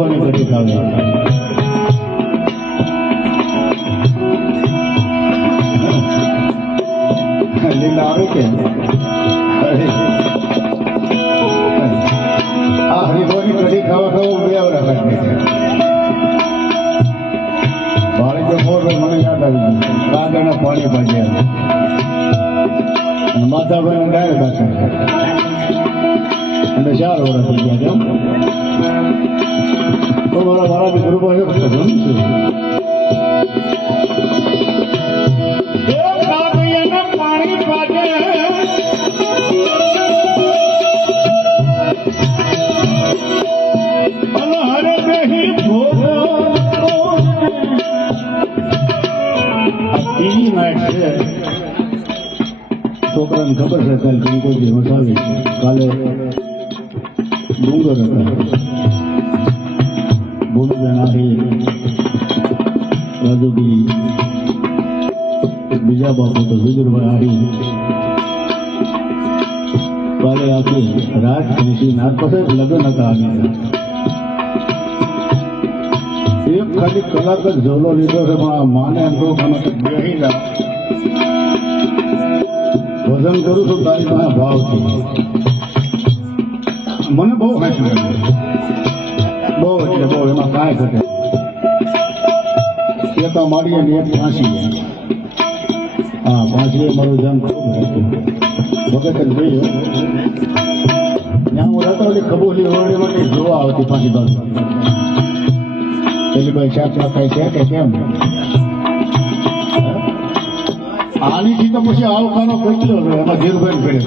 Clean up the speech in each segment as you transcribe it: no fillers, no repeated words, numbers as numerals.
ભગવાનની કઢી ખાવી લીલા આવે કે આ હરિભોની કઢી ખાવા ખાવું બે રાખે ભાડે જો મોર મને યાદ આવી ગયું રાજાના પાણી ભાજ્યા માતાભાઈ ડાય બાકી અને 4 વર્ષ થઈ ગયા કેમ તો મારા બી ગુરુ ભાઈ પાણી પાકે હરે બેહી છોકરાને ખબર છે કાલે કોઈ દિવસ આવી કાલે ડુંગર હતા ભૂલબેન આહી રાજુગીરી બીજા બાપુ તો વિદુરભાઈ આહી કાલે આખી રાત નીચી નાત પાસે લગ્ન હતા આવી એક ખાલી કલાક જ ઝોલો લીધો છે પણ માને એમ કહું બેહી જા વજન કરું છું તારી પાસે ભાવથી મને બહુ હાંસી લાગે બહુ એટલે બહુ એમાં કાંઈ ઘટે એ તો મારી ને એક ફાંસી હા ફાંસી મારું જામ ખૂબ હતું વખત જોયું ત્યાં હું રહેતો એટલે ખબોલી ઓરડી માટે જોવા આવતી પાછી બાજુ પેલી ભાઈ શાક ખાય છે કે કેમ આનીથી તો પછી આવકાનો કેટલો એમાં ધીરભાઈ ફેરે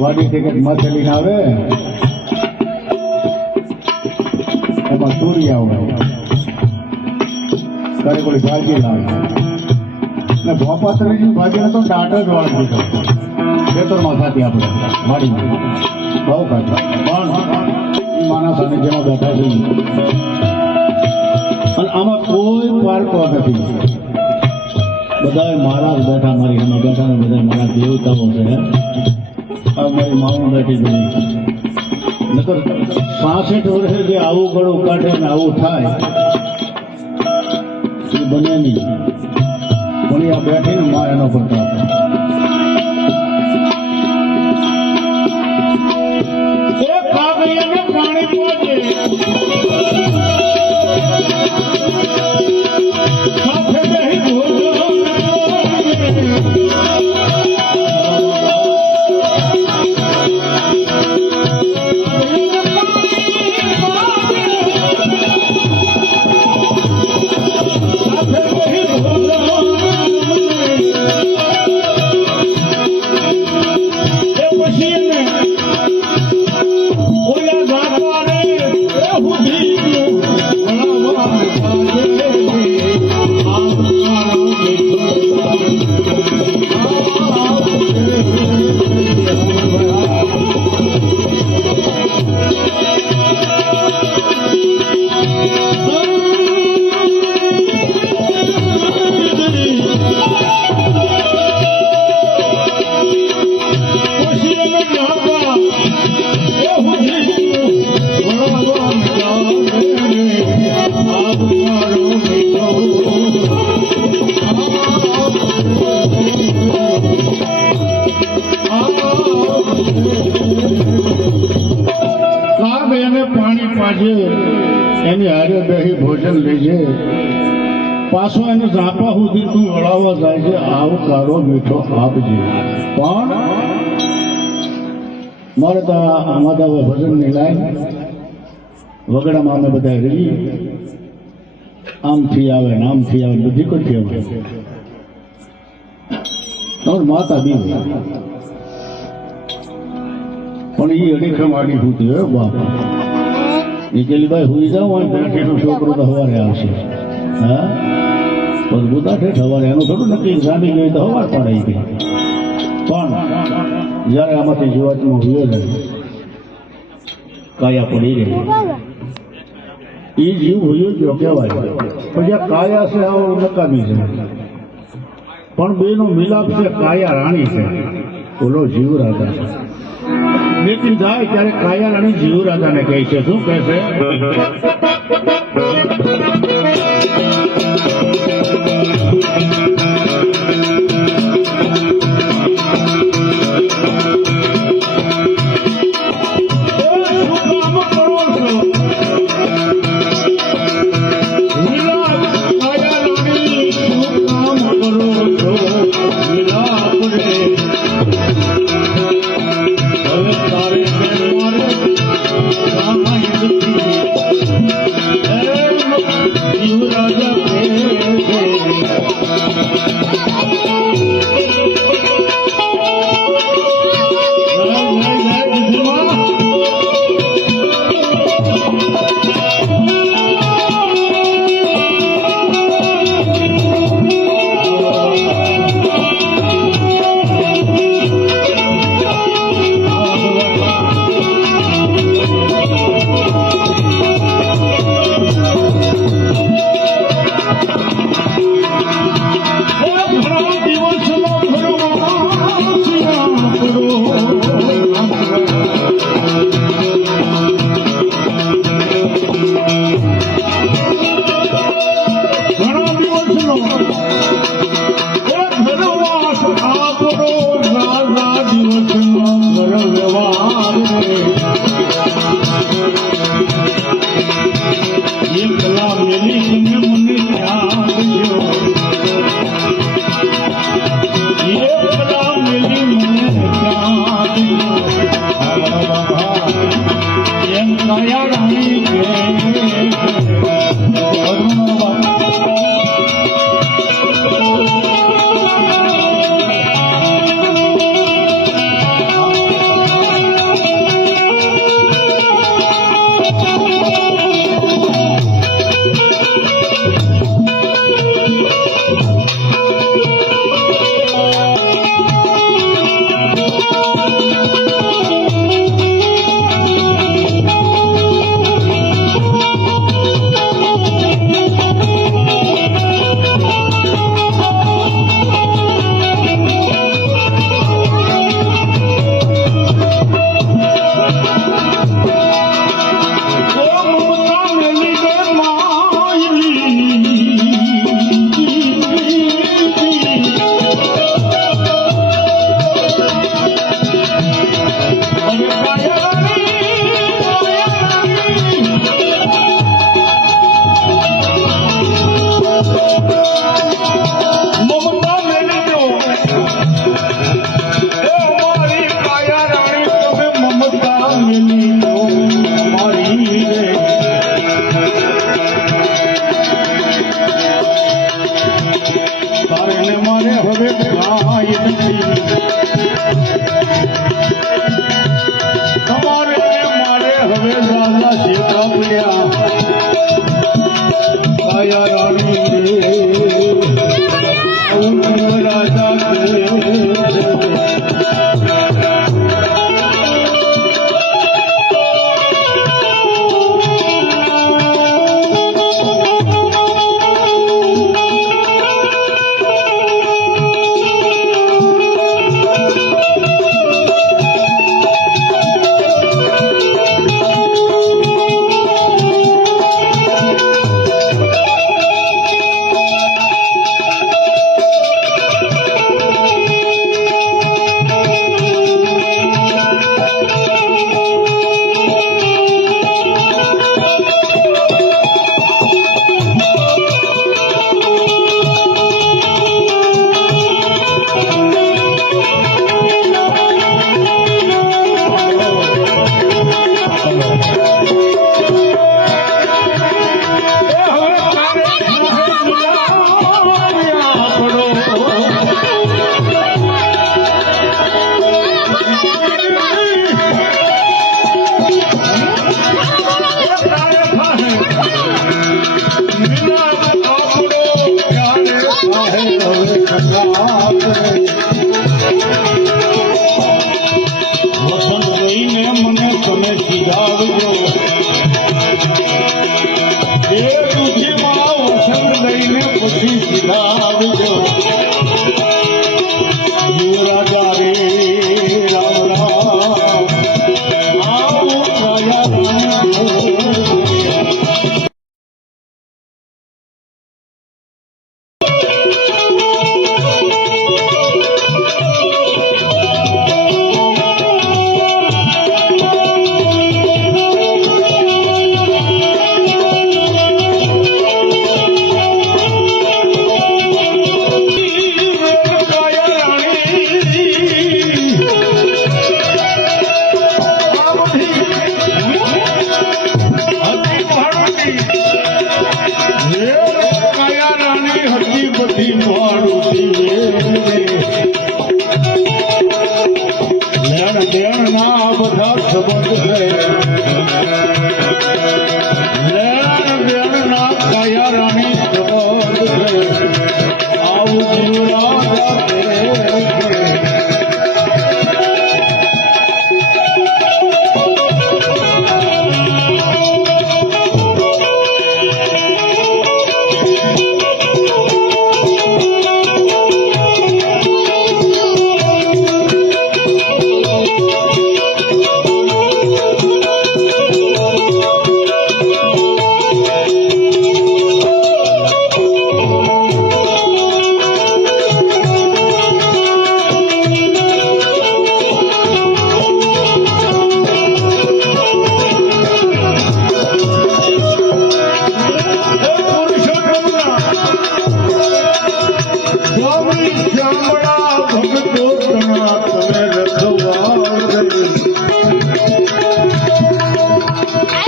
વાડી ટિકિટ માથે લઈને આવે એમાં તુરી આવે તારે કોઈ ભાજી લાવે ને ભોપાત્રીની ભાજીને તો દાંટ જ વાળ દીધો ખેતરમાં થતી આપણે વાડીમાં બહુ ખાતા પણ માણસ અને જેમાં બેઠા છે અને આમાં કોઈ પારકો નથી બધા મારા જ બેઠા મારી સામે બેઠા ને બધા મારા દેવતાઓ છે મારી માઉન બેઠી ગઈ નકર 65 વર્ષે જે આવું ગળું કાઢે ને આવું થાય એ બને નહીં પણ આ બેઠીને માં એનો પ્રતાપ પાણી પહોંચે એની હારે બેહી ભોજન લેજે પાછો એને ઝાપા સુધી તું વળાવવા જાય છે આવકારો મીઠો આપજે પણ મારે તો આમાં તો ભજનની લાઈન વગડામાં અમે બધા રહીએ આમથી આવે ને આમથી આવે બધી કોઈ આવે માતા બી પણ એ અડીખમ આડી ફૂટી હોય બાપા નીચેલીભાઈ હુઈ જાઓ અને બેઠેલું છોકરો તો સવારે આવશે હા પણ બુધા ઠેઠ સવારે એનું થોડું નક્કી જામી ગઈ તો સવાર પડાઈ ગઈ પણ જયારે આમાંથી જીવાતમાં હુયો જાય કાયા પડી ગઈ એ જીવ હુયો જો કહેવાય પણ જ્યાં કાયા છે આવો નકામી છે પણ બેનો મિલાપ છે કાયા રાણી છે ઓલો જીવ રાજા છે લેતી જાય ત્યારે કાયા રાણી જીવ રાજાને કહે છે, શું કહે છે? બંધ છે લેણના કાયા રાણી સંબંધ છે આવું જીવરાજા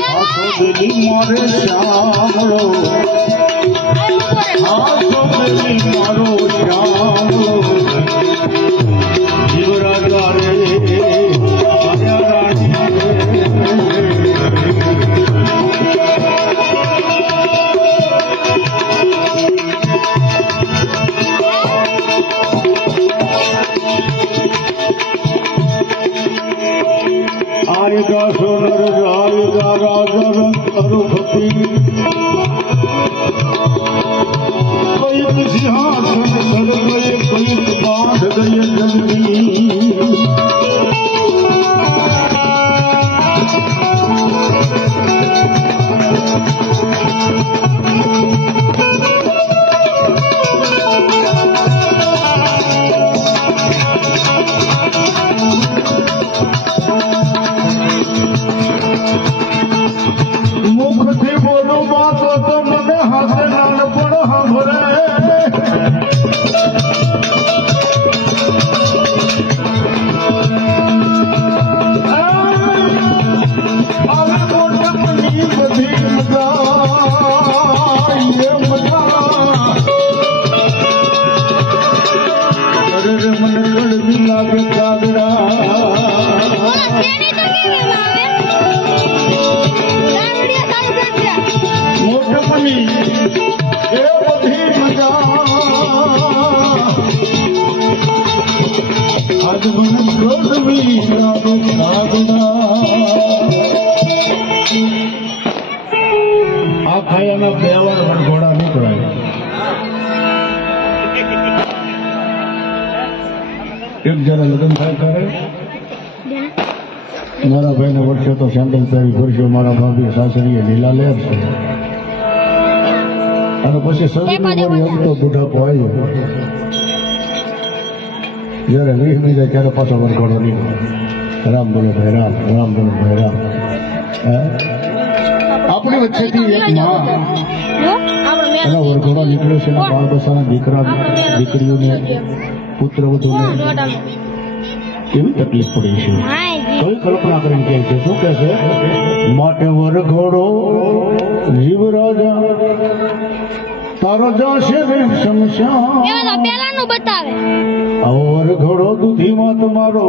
મારે શ્યામળો હાથો મેલી મારો શ્યામળો જીવરાજા રે કાયા રાણી आयगा सोनर आयगा राजा रंग अरुभती कई सिंहासन सर गए कई बांध गए जंगी આ ખાયાના બેવાર વરઘોડા નીકળાય એક જરા લગ્ન થાય કરે મારા ભાઈને વર્ષે તો સેન્ડલ પહેરી ફરશો મારા ભાભી સાસરીએ લીલા લેર છે અને પછી સગડી તો બુઢાપો આવ્યો જયારે 20 મિનિટ ત્યારે પાછો વરઘોડો નીકળે રામ બોલો ભાઈ રામ રામ બોલો ભાઈ રામ આપણી વચ્ચેથી એક માં એના વરઘોડા નીકળ્યો છે બાળ બસાના દીકરા દીકરીઓને પુત્ર વધુને કેવી તકલીફ પડી છે કઈ કલ્પના કરીને કહે છે શું કહે છે માટે વરઘોડો જીવ રાજા તારો જશે રે શમશાન પેલાનું બતાવે આવો વરઘોડો દૂધીમાં તમારો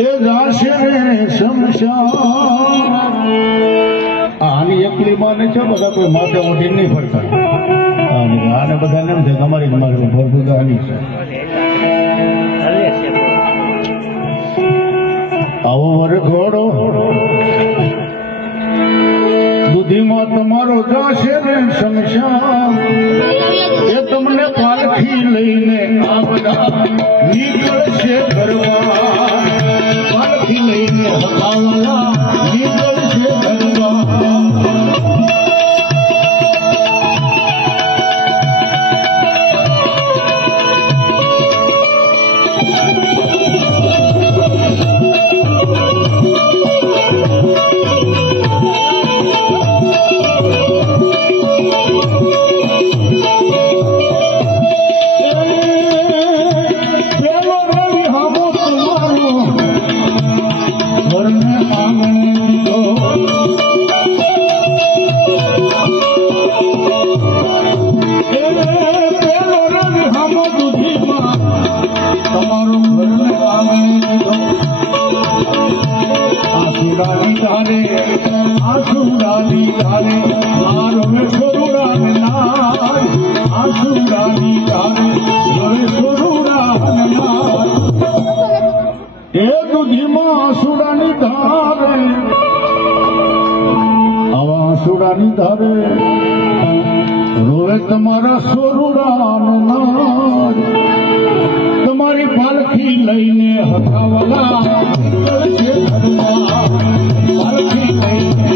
એ જાશે રે શમશાન આની એકલી માને છે બધા કોઈ માથે ઉઠી નહીં ફરતા આને બધાને એમ છે તમારી મારી ભરપૂર આની છે આવો વરઘોડો દૂધીમાં તમારો જાશે રે શમશાન એ તમને પાલખી લઈને આ બધા નીકળશે કરવા પાલખી લઈને હકાવાલા નીકળશે કરવા એ દૂધીમાં આસુડાની ધારે આવા આસુડાની ધારે રોવે તમારા સોરુડા તમારી પાલખી લઈને હકાવલા પાલખી લઈને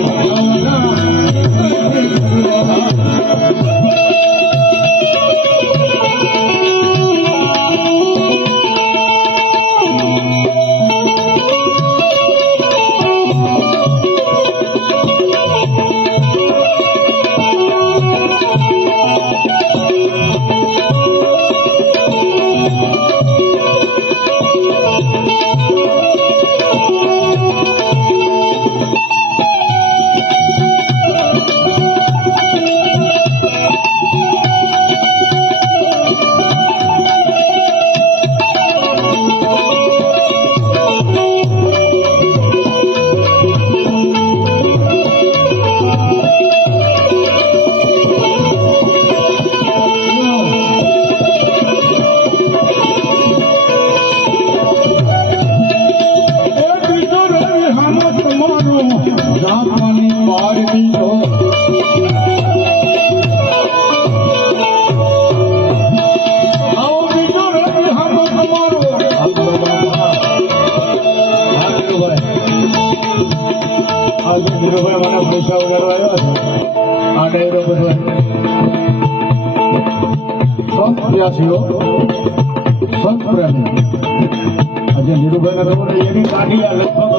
આજે નીરુભાઈ ને ખબર એની કાઢી લગભગ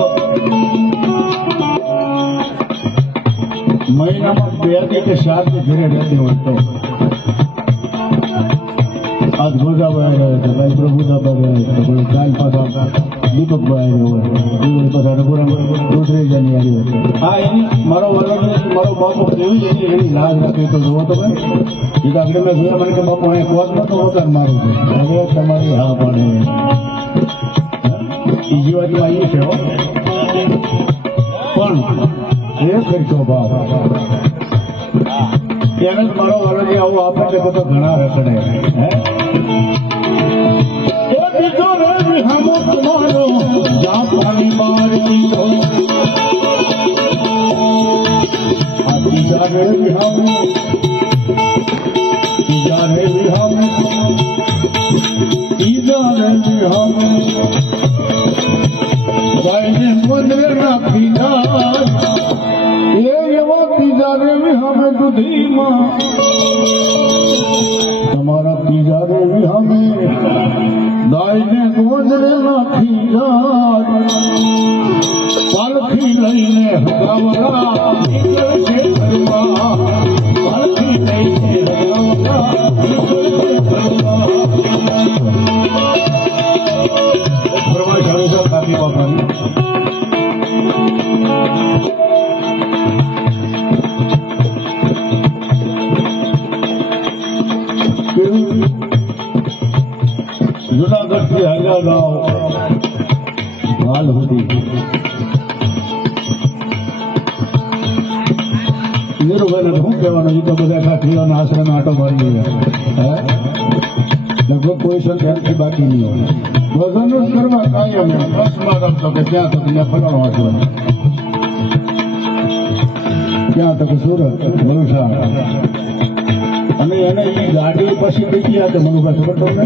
મહિનામાં 2 કે 7 ઘરે રહેતી હોય તો આજ ભોજાભાઈ રહે છે, ભાઈ પ્રભુદાભાઈ રહે છે, કોઈ ચાલ પાછા દીપકભાઈ હોય પાછા રઘુરામ દૂધરેજાની આવી હોય. હા, એની મારો વલણ મારો બાપુ કેવી એની લાજ રાખી તો જોવો તમે એ તો આગળ મેં જોયા મને કે બાપુ અહીં કોચ નતો હોતા મારું છે હવે તમારી હા પાડે બીજી વાતમાં એ છે પણ એ ખર્ચો ભાવ એને જ મારો વલણ આવું આપણને બધો ઘણા રખડે એ બીજો રે વિહામો તમારો જ્યાં પાણી બહાર પીધો આ બીજા રે વિહામો બીજા રે વિહામો બીજા રે વિહામો ગાયને મંદિર રાખી એ એવા બીજા રે વિહામે દૂધીમાં તમારા બીજા રે વિહામે ગાયને ગોંદરે નાખી પાલખી લઈને હગાવલા પાલખી લઈને પ્રભાશાળી છે કાપી બાપાની જુનાગઢ થી હૈયાગાંવ હાલ સુધી નીરુભાઈને શું કહેવાનું એ તો બધા કાઠીઓના આશ્રમ આટો મારી ગયા લગભગ કોઈ સંખ્યાથી બાકી નહીં હોય ભજન જ કરવા કાયમ બસમાં રમતો કે ત્યાં તક ત્યાં ફરવાનો હતો ત્યાં તક સુરત વલસાડ અને એને એ ગાડી પછી કઈ ગયા તો મનુભાઈ ખબર તમને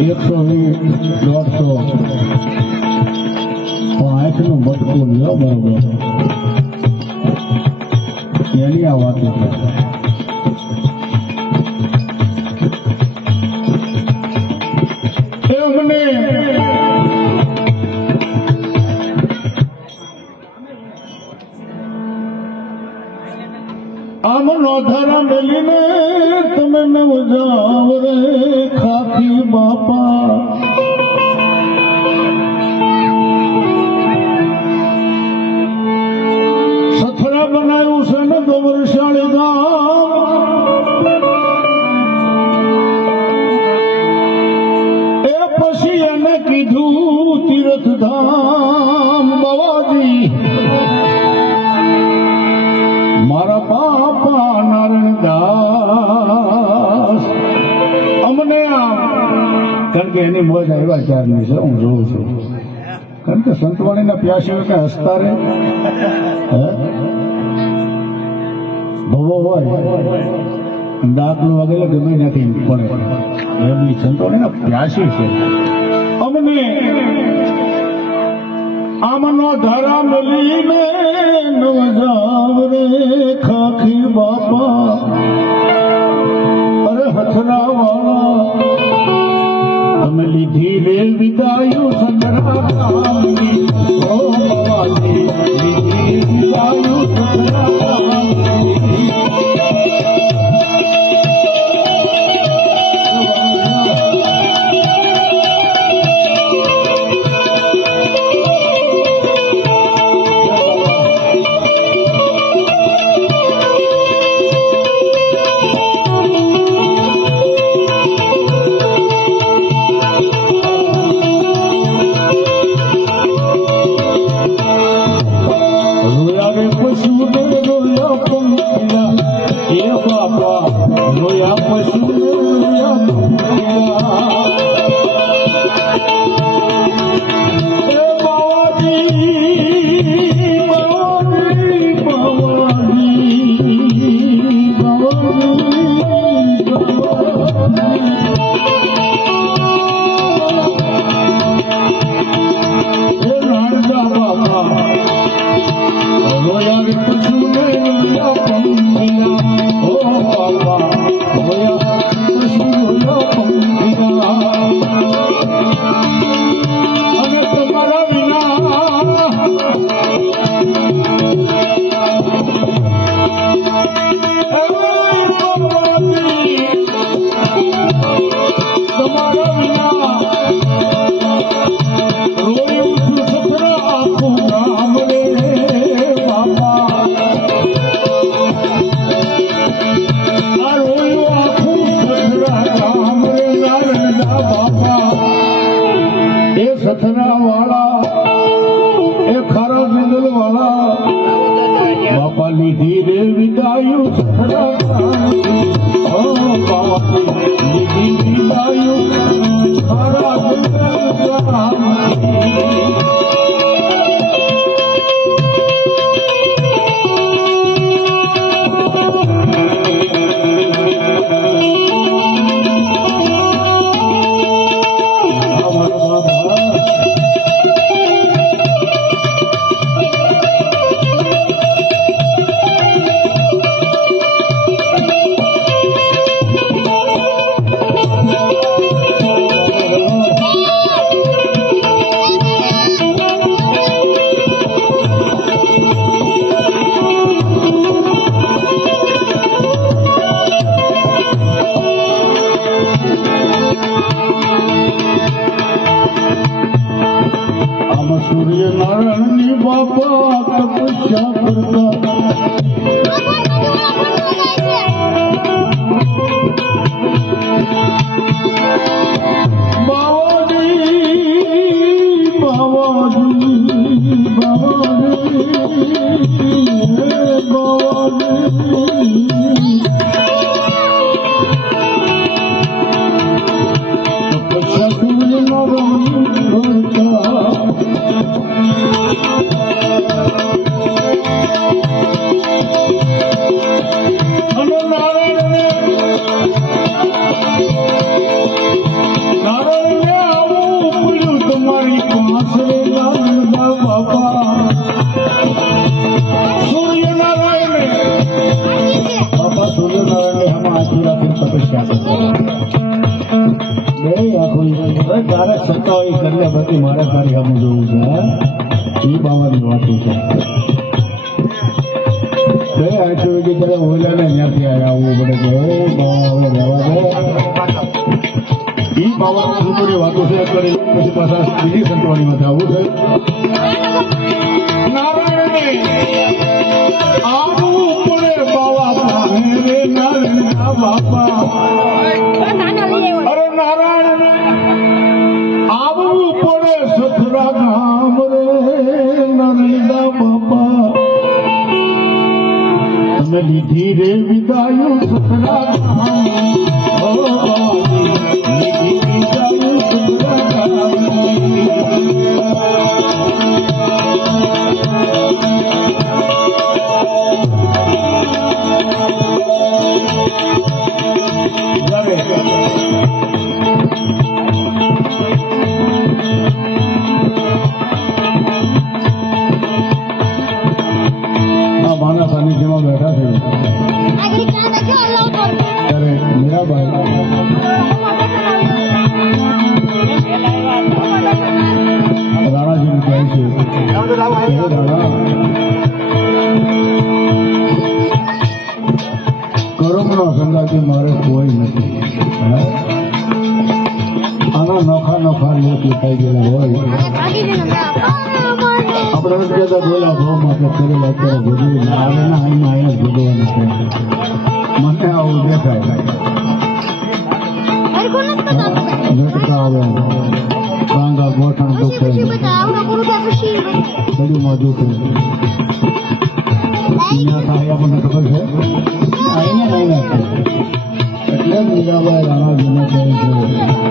120-150 નું બટકું લ્યો બરોબર એની આ વાત અમને આમ નોધારા મેલીને તમે નવ જાવ રે ખાખી બાપા સથરા બનાવ્યું છે ને ગોવરશાળી ગામ એ પછી એને કીધું તીર્થધામ બાવાજી મારા બાપા નારાયણદાસ અમને કારણ કે એની મોજ આવ્યા ચારની છે, હું જોઉં છું. કારણ કે સંતવાણીના પ્યાસીઓ કે હસતા રે ભવો હોય દાંતનું વગેરે ગમે નથી પણ એમની સંતવાણીના પ્યાસી છે. અમને આમનો ધારા મળીને નવજાવ રે ખાખી બાપા અરે હથરા વાળા અમે લીધી રે વિદાયું સદરા કામની ઓ બાબાજી લીધી વિદાયું સદરા કામની. સથરા વાળા એ ખરા જંગલ વાળા બાપા લીધી રે વિદાયું સથરા બાપા લીધી વિદાયું ખરા જંગલ સૂર્યનારાયણની બાપા તપસ્યા કરતા બાવાજી બાવાજી બાવાજી તપસ્યા સૂર્યનારાયણ કરતા તારે સત્તાવી કર્યા બધી મારે તારી આમ જોવું છે એ બાવાની વાતો છે. ઓલાને ત્યાંથી આવવું પડે કે બાવા હવે રહેવા દે એ બાવાની સુપરી વાતો છે. કરી પછી પાછા બીજી સંતવાણીમાં આવવું છે. નારાયણે આવવું પડે બાવા પાસે રે નારાયણ બાપા અરે નારાયણ આવવું પડે સથરા ગામ રે નરેન્દ્ર બાપા તમે લીધી રે વિદાયું સથરા ગામ લીધી વિદાયું ખાવાનો ખાર મોટી ખાઈ ગયેલા હોય આપણે નથી કહેતા બોલા ભાવમાં કે કરેલા અત્યારે ભોગવી ના આવે ને અહીંયા ભોગવવાનું છે મને આવું દેખાય ઝટકા આવે કાંગા ગોઠણ દુખે શરીરમાં દુખે અહીંયા થાય આપણને ખબર છે અહીંયા છે એટલે જ મીરાબાઈ રાણાજીને કહે છે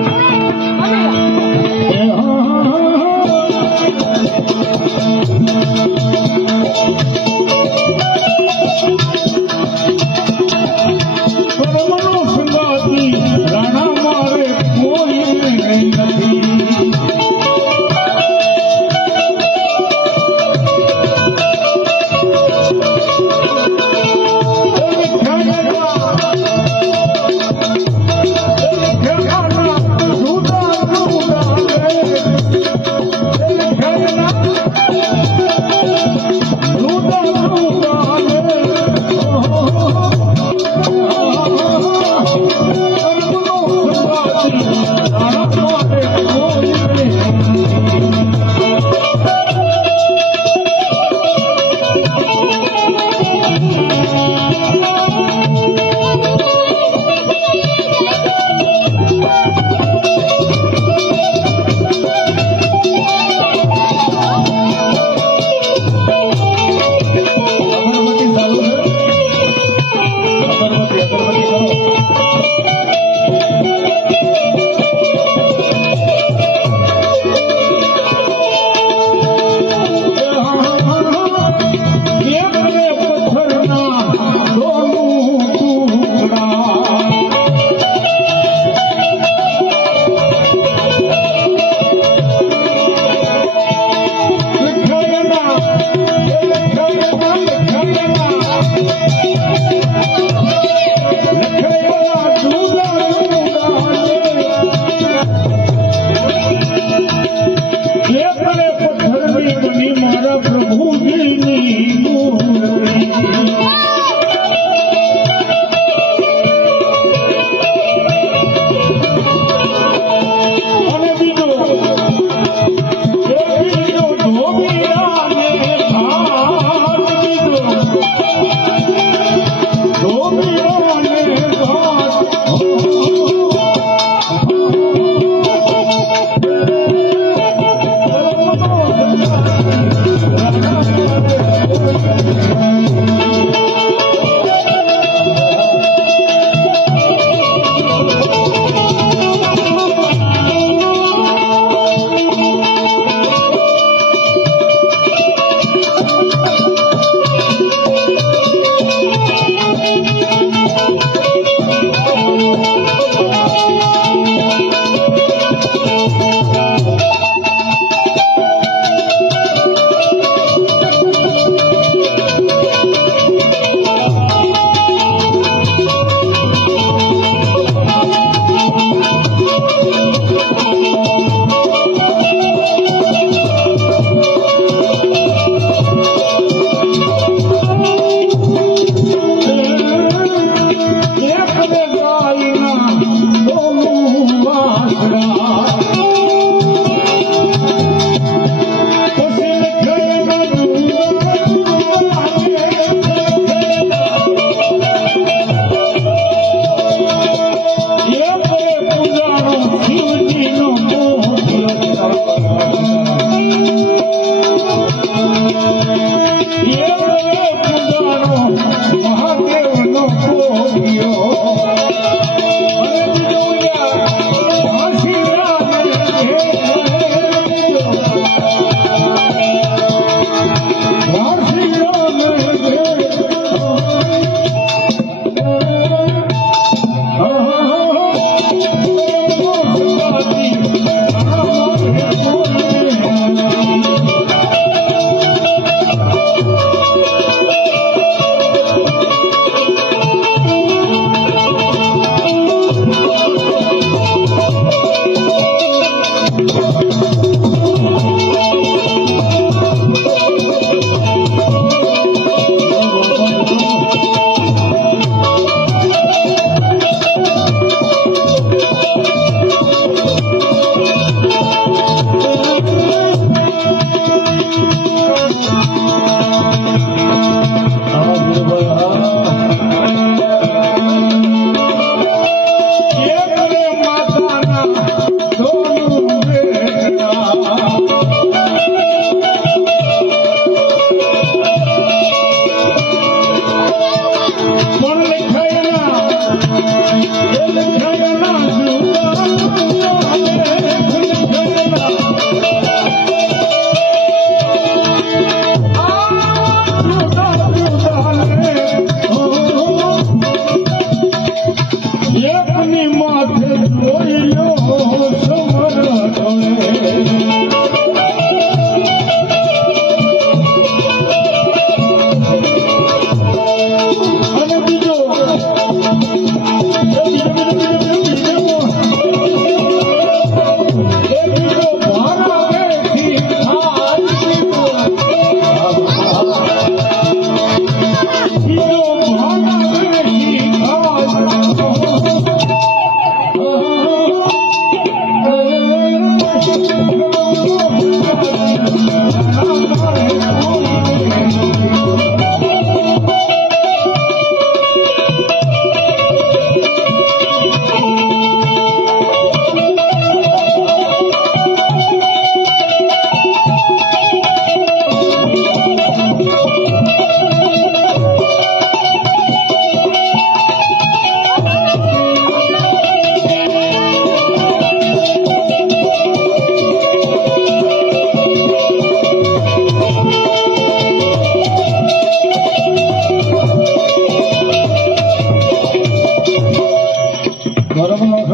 રાણા મારે કોઈ નથી Come on!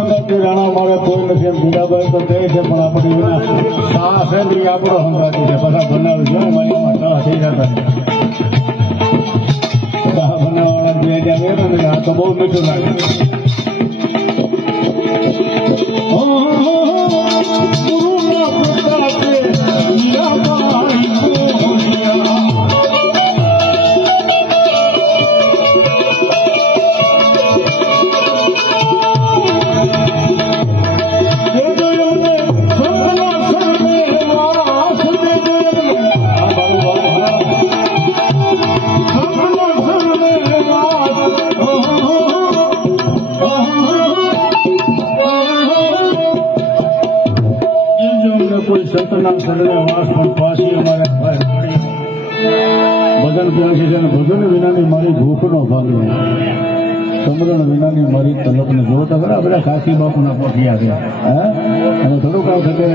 સંગાતી રાણા મારે કોઈ નથી એમ ભીડાભાઈ તો કહે છે પણ આપણી વિના સા છે ને એ આપણો સંગાતી છે બધા બનાવી જોઈએ મારી માં સા થઈ જતા સા બનાવવાના બે જ્યાં ને આ તો બહુ મીઠું લાગે કોઈ સંતના શરણે વાસ પણ પાછી અમારે ભજન પ્યાસી છે ભજન વિનાની મારી ભૂખનો ભાગો સમરણ વિનાની મારી તલપને જોતા ખરા બધા કાશી બાપુના પોઠિયા છે હા અને થોડુંક આ વખતે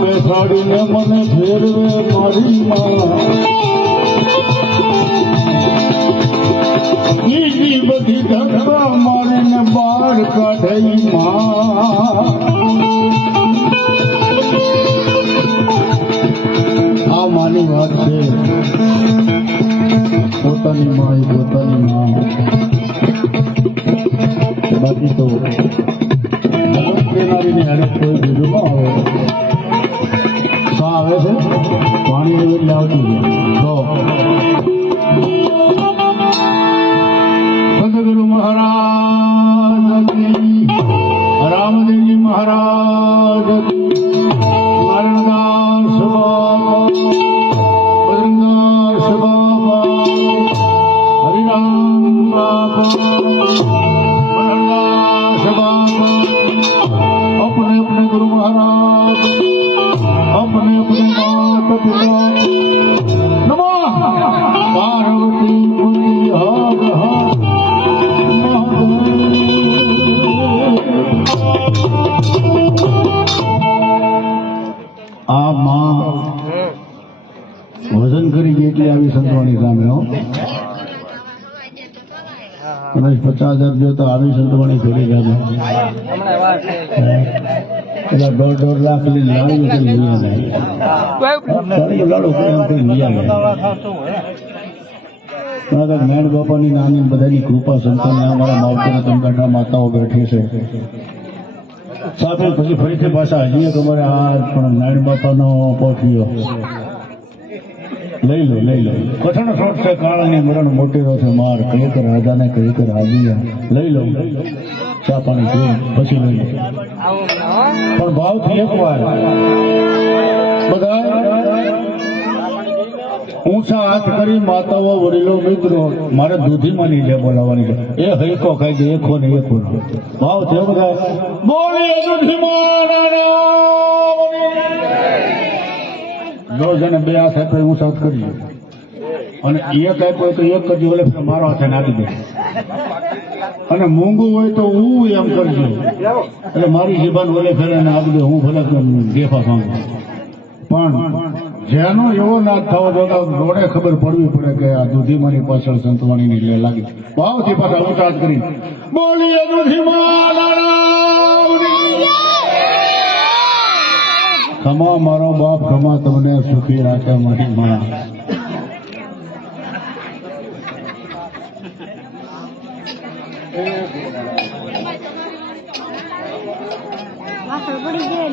બેસાડીને મને ફેરવે મારી બીજી બધી ધક્કા મારીને બહાર કાઢે આ માની વાત છે. પોતાની માં એ પોતાની માં, બાકી તો દેનારીની હારે કોઈ બીજું ન આવે. આવે છે પાણી એટલે આવતી છે. સદગુરુ મહારાજ, રામદેવજી મહારાજ, નારાયણદાસ બાબા, બદ્રીનાથ બાબા, હરિરામ બાબા, મનહરદાસ બાબા, अपने अपने गुरु महाराज, अपने अपने माता पिता, नमः पार्वती पुत्री हर हर આ માં વજન કરી ગઈ એટલે આવી સંતવાણી સામે હો. 50,000 જો તો આવી સંતવાણી થોડી જામે પેલા 1.5 લાખ લઈને લાવ્યું કે લીયા નહીં લાડો કોઈ લીયા નહીં. મેણ બાપાની નાની બધાની કૃપા સંતાનને અમારા માવતરના તમગાંઠા માતાઓ બેઠી છે સાથે. પછી ફરીથી પાછા હજી એક અમારે આ પણ નારાયણ બાપાનો પોઠિયો લઈ લો કઠણ શોટ છે. કાળાની મરણ મોટેરો છે માર, કઈ કર રાધાને કઈ કર હાજિયા. લઈ લો ચા પાણી પીવું પછી લઈ લો. પણ ભાવથી એકવાર બધા ઊંચા હાથ કરી માતાઓ વડીલો મિત્રો મારે દૂધીમાંની જે બોલાવવાની છે એ હૈકો ખાઈ દે એકો ને એકો ભાવ છે બધા બોલીએ દૂધીમાં. જો જેને બે હાથ આપ્યો ઊંચા હાથ કરીએ અને એક આપ્યો તો એક કરજો, ઓલે મારો હાથે નાખી દે. અને મૂંગું હોય તો હું એમ કરજો એટલે મારી જીભાન ઓલે ફેરે ને આપી દે. હું ભલે ગેફા માંગુ પણ જેનો એવો નાથ થવો જોતો રોડે ખબર પડવી પડે કે આ દૂધીમાની પાછળ સંતવાણીની લે લાગી. ભાવથી પાછા ઊંચા હાથ કરી બોલીએ દૂધીમાં. ખમા મારો બાપ, ખમા તમને સુખી રાખે મારી માં. પડી જાય